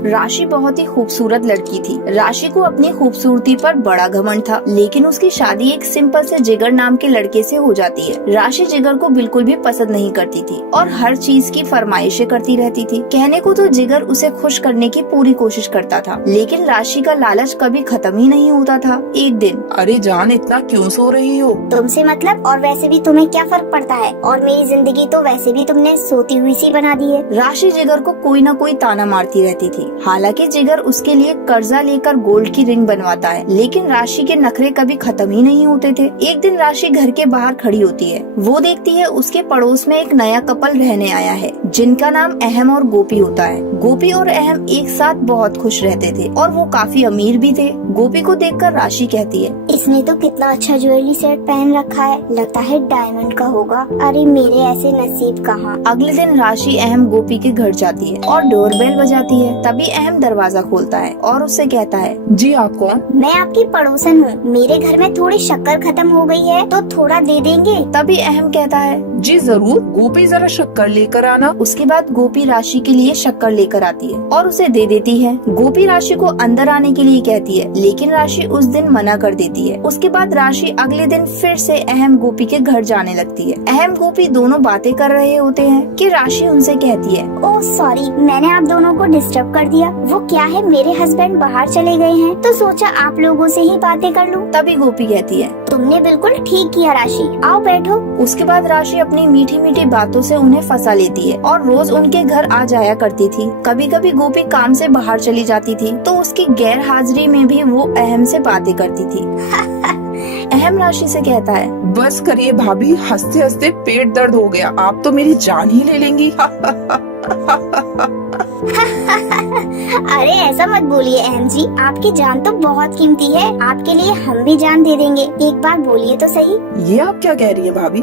राशि बहुत ही खूबसूरत लड़की थी। राशि को अपनी खूबसूरती पर बड़ा घमंड था, लेकिन उसकी शादी एक सिंपल से जिगर नाम के लड़के से हो जाती है। राशि जिगर को बिल्कुल भी पसंद नहीं करती थी और हर चीज की फरमाइशें करती रहती थी। कहने को तो जिगर उसे खुश करने की पूरी कोशिश करता था, लेकिन राशि का लालच कभी खत्म ही नहीं होता था। एक दिन, अरे जान, इतना क्यों सो रही हो? तुमसे मतलब, और वैसे भी तुम्हें क्या फर्क पड़ता है? और मेरी जिंदगी तो वैसे भी तुमने सोती हुई सी बना दी है। राशि जिगर को कोई न कोई ताना मारती रहती थी। हालांकि जिगर उसके लिए कर्जा लेकर गोल्ड की रिंग बनवाता है, लेकिन राशि के नखरे कभी खत्म ही नहीं होते थे। एक दिन राशि घर के बाहर खड़ी होती है। वो देखती है उसके पड़ोस में एक नया कपल रहने आया है, जिनका नाम अहम और गोपी होता है। गोपी और अहम एक साथ बहुत खुश रहते थे और वो काफी अमीर भी थे। गोपी को देखकर राशि कहती है, इसने तो कितना अच्छा ज्वेलरी सेट पहन रखा है, लगता है डायमंड का होगा। अरे मेरे ऐसे नसीब कहाँ। अगले दिन राशि अहम गोपी के घर जाती है और डोरबेल बजाती है। तभी अहम दरवाजा खोलता है और उससे कहता है, जी आप कौन? मैं आपकी पड़ोसन हूँ। मेरे घर में थोड़ी शक्कर खत्म हो गई है, तो थोड़ा दे देंगे? तभी अहम कहता है, जी जरूर, गोपी जरा शक्कर लेकर आना। उसके बाद गोपी राशि के लिए शक्कर लेकर आती है और उसे दे देती है। गोपी राशि को अंदर आने के लिए कहती है, लेकिन राशि उस दिन मना कर देती है। उसके बाद राशि अगले दिन फिर से अहम गोपी के घर जाने लगती है। अहम गोपी दोनों बातें कर रहे होते हैं कि राशि उनसे कहती है, ओह सॉरी, मैंने आप दोनों को डिस्टर्ब कर दिया। वो क्या है, मेरे हस्बैंड बाहर चले गए हैं, तो सोचा आप लोगों से ही बातें कर लूं। तभी गोपी कहती है, तुमने बिल्कुल ठीक किया राशि, आओ बैठो। उसके बाद राशि अपनी मीठी मीठी बातों से उन्हें फंसा लेती है और रोज उनके घर आ जाया करती थी। कभी कभी गोपी काम से बाहर चली जाती थी, तो उसकी गैर हाजिरी में भी वो अहम से बातें करती थी। अहम राशि से कहता है, बस करिए भाभी, हंसते हंसते पेट दर्द हो गया। आप तो मेरी जान ही ले लेंगी। अरे ऐसा मत बोलिए अहम जी, आपकी जान तो बहुत कीमती है। आपके लिए हम भी जान दे देंगे। एक बार बोलिए तो सही। ये आप क्या कह रही है भाभी?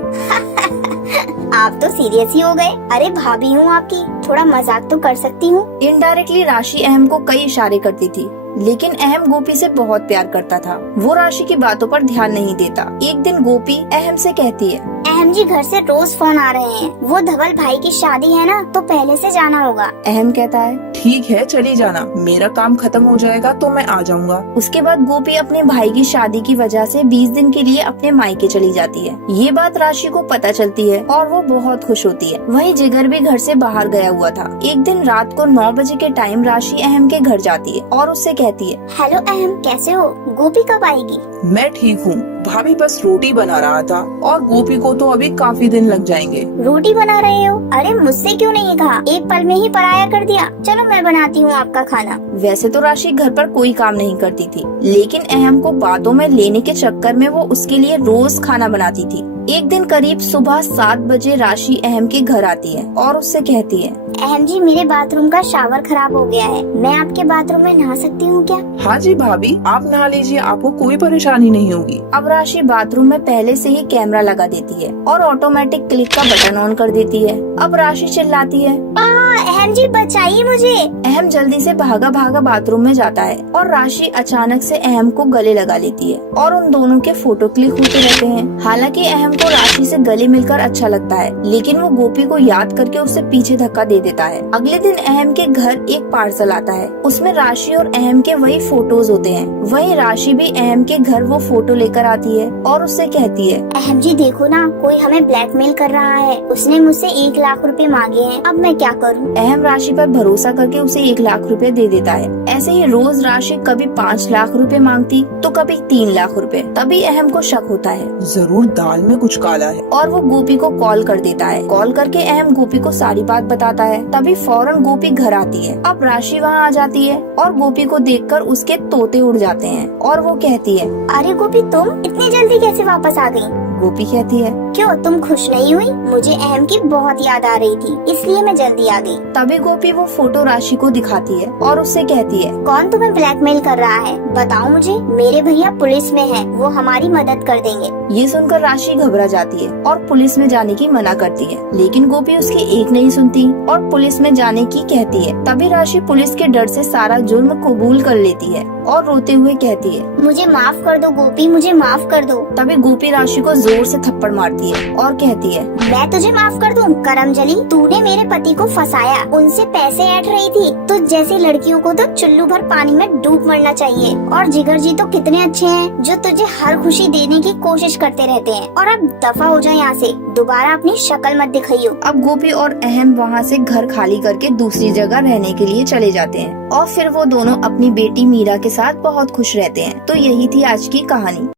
आप तो सीरियस ही हो गए। अरे भाभी हूँ आपकी, थोड़ा मजाक तो कर सकती हूँ। इनडायरेक्टली राशि अहम को कई इशारे करती थी, लेकिन अहम गोपी से बहुत प्यार करता था। वो राशि की बातों पर ध्यान नहीं देता। एक दिन गोपी अहम से कहती है, अहम जी घर से रोज फोन आ रहे हैं। वो धवल भाई की शादी है ना, तो पहले से जाना होगा। अहम कहता है, ठीक है चली जाना, मेरा काम खत्म हो जाएगा तो मैं आ जाऊंगा। उसके बाद गोपी अपने भाई की शादी की वजह से 20 दिन के लिए अपने मायके चली जाती है। ये बात राशि को पता चलती है और वो बहुत खुश होती है। वहीं जिगर भी घर से बाहर गया हुआ था। एक दिन रात को 9 बजे के टाइम राशि अहम के घर जाती है और उससे कहती है, हेलो अहम, कैसे हो? गोपी कब आएगी? मैं ठीक हूँ भाभी, बस रोटी बना रहा था और गोपी को तो अभी काफी दिन लग जाएंगे। रोटी बना रहे हो? अरे मुझसे क्यों नहीं कहा? एक पल में ही पराया कर दिया। चलो मैं बनाती हूँ आपका खाना। वैसे तो राशि घर पर कोई काम नहीं करती थी, लेकिन अहम को बातों में लेने के चक्कर में वो उसके लिए रोज खाना बनाती थी। एक दिन करीब सुबह 7 बजे राशि अहम के घर आती है और उससे कहती है, अहम जी मेरे बाथरूम का शावर खराब हो गया है, मैं आपके बाथरूम में नहा सकती हूँ क्या? हाँ जी भाभी, आप नहा लीजिए, आपको कोई परेशानी नहीं होगी। अब राशि बाथरूम में पहले से ही कैमरा लगा देती है और ऑटोमेटिक क्लिक का बटन ऑन कर देती है। अब राशि चिल्लाती है, अहम जी बचाइए मुझे। अहम जल्दी से भागा भागा बाथरूम में जाता है और राशि अचानक से अहम को गले लगा लेती है और उन दोनों के फोटो क्लिक होते रहते हैं। हालांकि अहम को राशि से गले मिलकर अच्छा लगता है, लेकिन वो गोपी को याद करके उसे पीछे धक्का दे देता है। अगले दिन अहम के घर एक पार्सल आता है, उसमें राशि और अहम के वही फोटोज होते हैं। वहीं राशि भी अहम के घर वो फोटो लेकर आती है और उससे कहती है, अहम जी देखो ना, कोई हमें ब्लैकमेल कर रहा है। उसने मुझसे 1 लाख रुपए मांगे हैं, अब मैं क्या करूं? अहम राशि पर भरोसा करके उसे 1 लाख रुपए दे देता है। ऐसे ही रोज राशि कभी 5 लाख रुपए मांगती तो कभी 3 लाख रुपए। तभी अहम को शक होता है, जरूर दाल में कुछ काला है। और वो गोपी को कॉल कर देता है। कॉल करके अहम गोपी को सारी बात बताता है। तभी फौरन गोपी घर आती है। अब राशि वहाँ आ जाती है और गोपी को देखकर उसके तोते उड़ जाते हैं और वो कहती है, अरे गोपी तुम इतनी जल्दी कैसे वापस आ गई? गोपी कहती है, क्यों तुम खुश नहीं हुई? मुझे अहम की बहुत याद आ रही थी, इसलिए मैं जल्दी आ गई। तभी गोपी वो फोटो राशि को दिखाती है और उससे कहती है, कौन तुम्हें ब्लैकमेल कर रहा है? बताओ मुझे। मेरे भैया पुलिस में हैं, वो हमारी मदद कर देंगे। ये सुनकर राशि घबरा जाती है और पुलिस में जाने की मना करती है, लेकिन गोपी उसकी एक नहीं सुनती और पुलिस में जाने की कहती है। तभी राशि पुलिस के डर से सारा जुर्म कबूल कर लेती है और रोते हुए कहती है, मुझे माफ कर दो गोपी, मुझे माफ कर दो। तभी गोपी राशि को जोर से थप्पड़ मारती है। जाती है और कहती है, मैं तुझे माफ कर दूं करमजली, तूने मेरे पति को फंसाया, उनसे पैसे ऐंठ रही थी। तो जैसी लड़कियों को तो चुल्लू भर पानी में डूब मरना चाहिए। और जिगर जी तो कितने अच्छे हैं जो तुझे हर खुशी देने की कोशिश करते रहते हैं। और अब दफा हो जाए यहाँ से, दोबारा अपनी शक्ल मत दिखाइयो। अब गोपी और अहम वहाँ से घर खाली करके दूसरी जगह रहने के लिए चले जाते हैं और फिर वो दोनों अपनी बेटी मीरा के साथ बहुत खुश रहते हैं। तो यही थी आज की कहानी।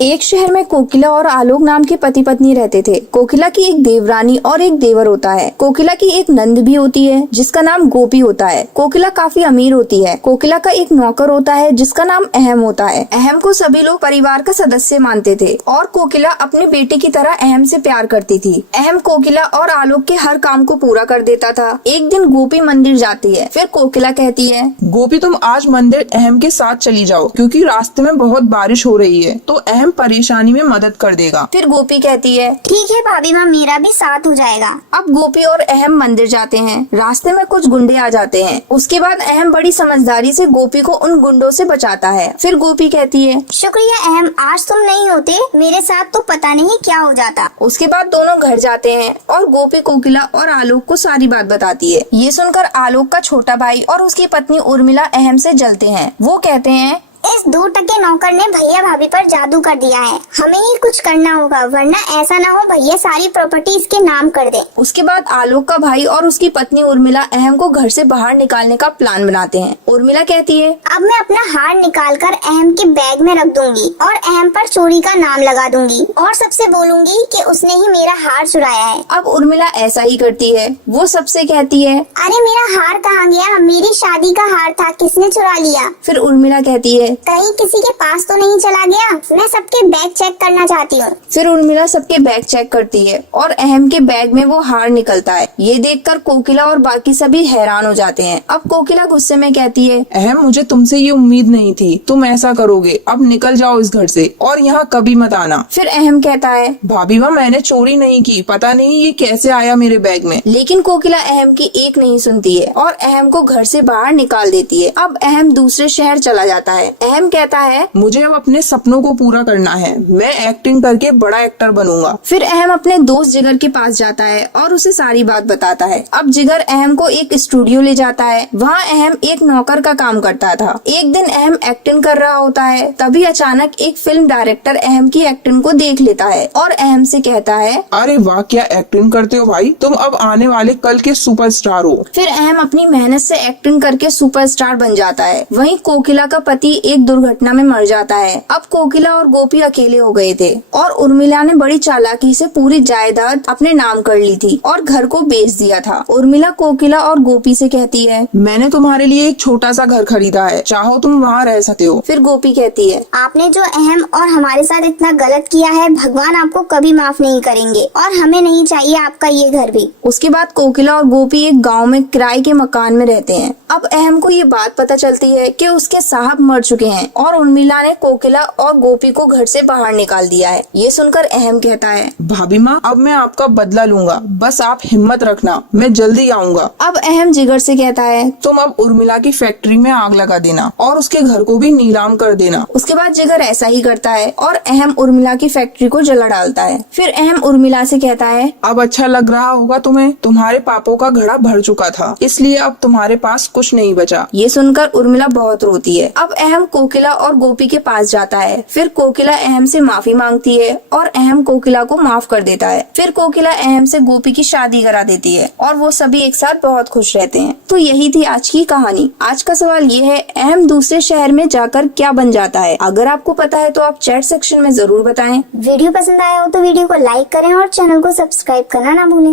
एक शहर में कोकिला और आलोक नाम के पति पत्नी रहते थे। कोकिला की एक देवरानी और एक देवर होता है। कोकिला की एक नंद भी होती है जिसका नाम गोपी होता है। कोकिला काफी अमीर होती है। कोकिला का एक नौकर होता है जिसका नाम अहम होता है। अहम को सभी लोग परिवार का सदस्य मानते थे और कोकिला अपने बेटे की तरह अहम से प्यार करती थी। अहम कोकिला और आलोक के हर काम को पूरा कर देता था। एक दिन गोपी मंदिर जाती है। फिर कोकिला कहती है, गोपी तुम आज मंदिर अहम के साथ चली जाओ क्योंकि रास्ते में बहुत बारिश हो रही है, तो अहम परेशानी में मदद कर देगा। फिर गोपी कहती है, ठीक है भाभी माँ, मेरा भी साथ हो जाएगा। अब गोपी और अहम मंदिर जाते हैं। रास्ते में कुछ गुंडे आ जाते हैं। उसके बाद अहम बड़ी समझदारी से गोपी को उन गुंडों से बचाता है। फिर गोपी कहती है, शुक्रिया अहम, आज तुम नहीं होते मेरे साथ तो पता नहीं क्या हो जाता। उसके बाद दोनों घर जाते हैं और गोपी कोकिला और आलोक को सारी बात बताती है। ये सुनकर आलोक का छोटा भाई और उसकी पत्नी उर्मिला अहम से जलते हैं। वो कहते हैं, इस 2 टके नौकर ने भैया भाभी पर जादू कर दिया है, हमें ही कुछ करना होगा वरना ऐसा ना हो भैया सारी प्रॉपर्टी इसके नाम कर दे। उसके बाद आलोक का भाई और उसकी पत्नी उर्मिला अहम को घर से बाहर निकालने का प्लान बनाते हैं। उर्मिला कहती है, अब मैं अपना हार निकाल कर अहम के बैग में रख दूंगी और अहम पर चोरी का नाम लगा दूंगी और सबसे बोलूंगी कि उसने ही मेरा हार चुराया है। अब उर्मिला ऐसा ही करती है। वो सबसे कहती है, अरे मेरा हार कहाँ गया, मेरी शादी का हार था, किसने चुरा लिया। फिर उर्मिला कहती है, कहीं किसी के पास तो नहीं चला गया, मैं सबके बैग चेक करना चाहती हूँ। फिर उर्मिला सबके बैग चेक करती है और अहम के बैग में वो हार निकलता है। ये देखकर कोकिला और बाकी सभी हैरान हो जाते हैं। अब कोकिला गुस्से में कहती है, अहम मुझे तुमसे ये उम्मीद नहीं थी, तुम ऐसा करोगे, अब निकल जाओ इस घर से और यहाँ कभी मत आना। फिर अहम कहता है, भाभी माँ मैंने चोरी नहीं की, पता नहीं ये कैसे आया मेरे बैग में। लेकिन कोकिला अहम की एक नहीं सुनती है और अहम को घर से बाहर निकाल देती है। अब अहम दूसरे शहर चला जाता है। अहम कहता है, मुझे अब अपने सपनों को पूरा करना है, मैं एक्टिंग करके बड़ा एक्टर बनूंगा। फिर अहम अपने दोस्त जिगर के पास जाता है और उसे सारी बात बताता है। अब जिगर अहम को एक स्टूडियो ले जाता है। वहाँ अहम एक नौकर का काम करता था। एक दिन अहम एक्टिंग कर रहा होता है, तभी अचानक एक फिल्म डायरेक्टर अहम की एक्टिंग को देख लेता है और अहम से कहता है, अरे वाह क्या एक्टिंग करते हो भाई, तुम अब आने वाले कल के सुपरस्टार हो। फिर अहम अपनी मेहनत से एक्टिंग करके सुपरस्टार बन जाता है। वहीं कोकिला का पति एक दुर्घटना में मर जाता है। अब कोकिला और गोपी अकेले हो गए थे और उर्मिला ने बड़ी चालाकी से पूरी जायदाद अपने नाम कर ली थी और घर को बेच दिया था। उर्मिला कोकिला और गोपी से कहती है, मैंने तुम्हारे लिए एक छोटा सा घर खरीदा है, चाहो तुम वहाँ रह सकते हो। फिर गोपी कहती है, आपने जो अहम और हमारे साथ इतना गलत किया है, भगवान आपको कभी माफ नहीं करेंगे और हमें नहीं चाहिए आपका ये घर भी। उसके बाद कोकिला और गोपी एक गांव में किराए के मकान में रहते हैं। अब अहम को ये बात पता चलती है कि उसके साहब मर चुके हैं और उर्मिला ने कोकिला और गोपी को घर से बाहर निकाल दिया है। ये सुनकर अहम कहता है, भाभी माँ अब मैं आपका बदला लूंगा, बस आप हिम्मत रखना, मैं जल्दी आऊंगा। अब अहम जिगर से कहता है, तुम अब उर्मिला की फैक्ट्री में आग लगा देना और उसके घर को भी नीलाम कर देना। उसके बाद जिगर ऐसा ही करता है और अहम उर्मिला की फैक्ट्री को जला डालता है। फिर अहम उर्मिला से कहता है, अब अच्छा लग रहा होगा तुम्हें, तुम्हारे पापों का घड़ा भर चुका था, इसलिए अब तुम्हारे पास कुछ नहीं बचा। ये सुनकर उर्मिला बहुत रोती है। अब अहम कोकिला और गोपी के पास जाता है। फिर कोकिला अहम से माफी मांगती है और अहम कोकिला को माफ कर देता है। फिर कोकिला अहम से गोपी की शादी करा देती है और वो सभी एक साथ बहुत खुश रहते हैं। तो यही थी आज की कहानी। आज का सवाल ये है, अहम दूसरे शहर में जाकर क्या बन जाता है? अगर आपको पता है तो आप चैट सेक्शन में जरूर बताएं। वीडियो पसंद आया हो तो वीडियो को लाइक करें और चैनल को सब्सक्राइब करना ना भूलें।